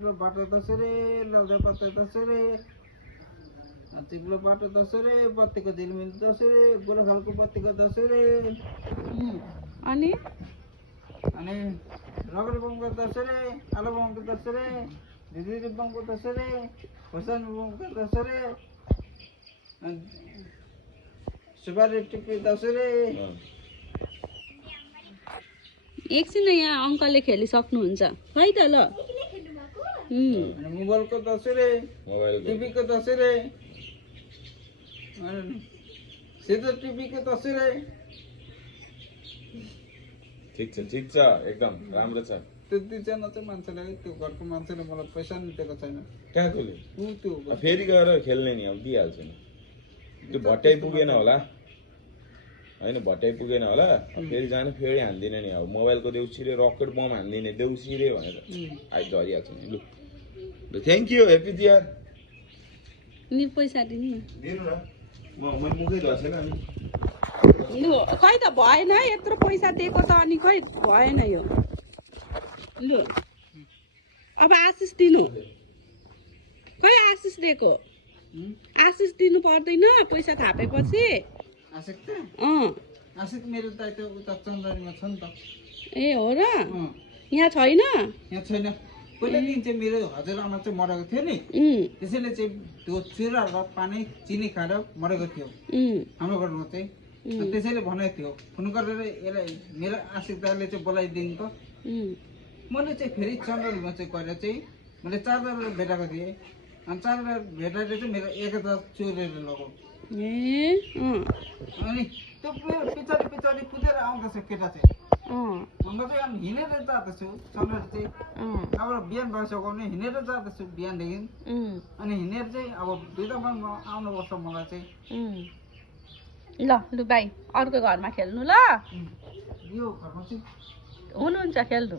बाटो दसरे लौदे पत्ते दसरे चिप्लो बाटो दसरे बत्तीको झिलमिल दसरे गोरखालको बत्तीको दसरे अनि अनि रगड बमको दसरे आलु बमको दसरे धिदिरी बमको दसरे खोर्सानी बमको दसरे सुपारी टिप्पी दसरे एकछिन यहाँ अङ्कलले खेलिसक्नुहुन्छ है त ल अनि मोबाइलको दसरे टिभीको दसरे अनि सिधो टिभीको दसरे ठिक छ एकदम राम्रो छ त्यो दुईजना चाहिँ मान्छेले त्यो घरको मान्छेले मलाई पैसा नि दिएको छैन कहाँकोले ऊ त्यो फेरि गएर खेल्ने नि अब दिइहाल्छ नि त्यो भट्टाइ पुगेन होला होइन भट्टाइ पुगेन होला फेरि जाने फेरि हान्दिनँ नि अब मोबाइलको देउसिरे रकेट बम हान्दिने देउसिरे भनेर आइ झरिहाल्छ नि लु थ्याङ्क यू हेप्पी तिहार नि पैसा दिनु दिनु न मैले मुखै धर्छेन अनि लु खै त भएन यत्रो पैसा दिएको त अनि खै भएन यो लु अब आशिष दिनु खै आशिष दिएको आशिष दिनु पर्दैन पैसा थापेपछि आशिक त अँ आशिक मेरो दाइ त उता चन्द्रनीमा छ नि त ए हो र यहाँ छैन यहाँ छैन पहिला दिन चाहिँ मेरो हजुरआमा चाहिँ मरेको थियो नि त्यसैले चाहिँ त्यो चुराहरू पानी चिनी खाएर मरेको थियो हाम्रो घरमा चाहिँ त्यसैले भनेको थियो फोन गरेर यसलाई मेरो आशिक दाइले चाहिँ बोलाइदिनु त मैले चाहिँ फेरि चन्द्रनीमा चाहिँ गएर चाहिँ मैले चार्जर भेटाएको थिएँ अनि चार्जर भेटाएर चाहिँ मेरो 1000 चोरेर लगाऊ अनि त्यो पछाडि पछाडि कुदेर आउँदैछ केटा चाहिँ म चाहिँ अनि हिँडेर जाँदैछु चन्द्र चाहिँ अब बिहान भइसक्यो हिँडेर जाँदैछु बिहानदेखि अनि हिँडेर चाहिँ अब 2 दफा आउनुपर्छ मलाई चाहिँ ल लु भाइ अर्को घरमा खेल्नु ल यो घरमा चाहिँ हुनुहुन्छ खेल्नु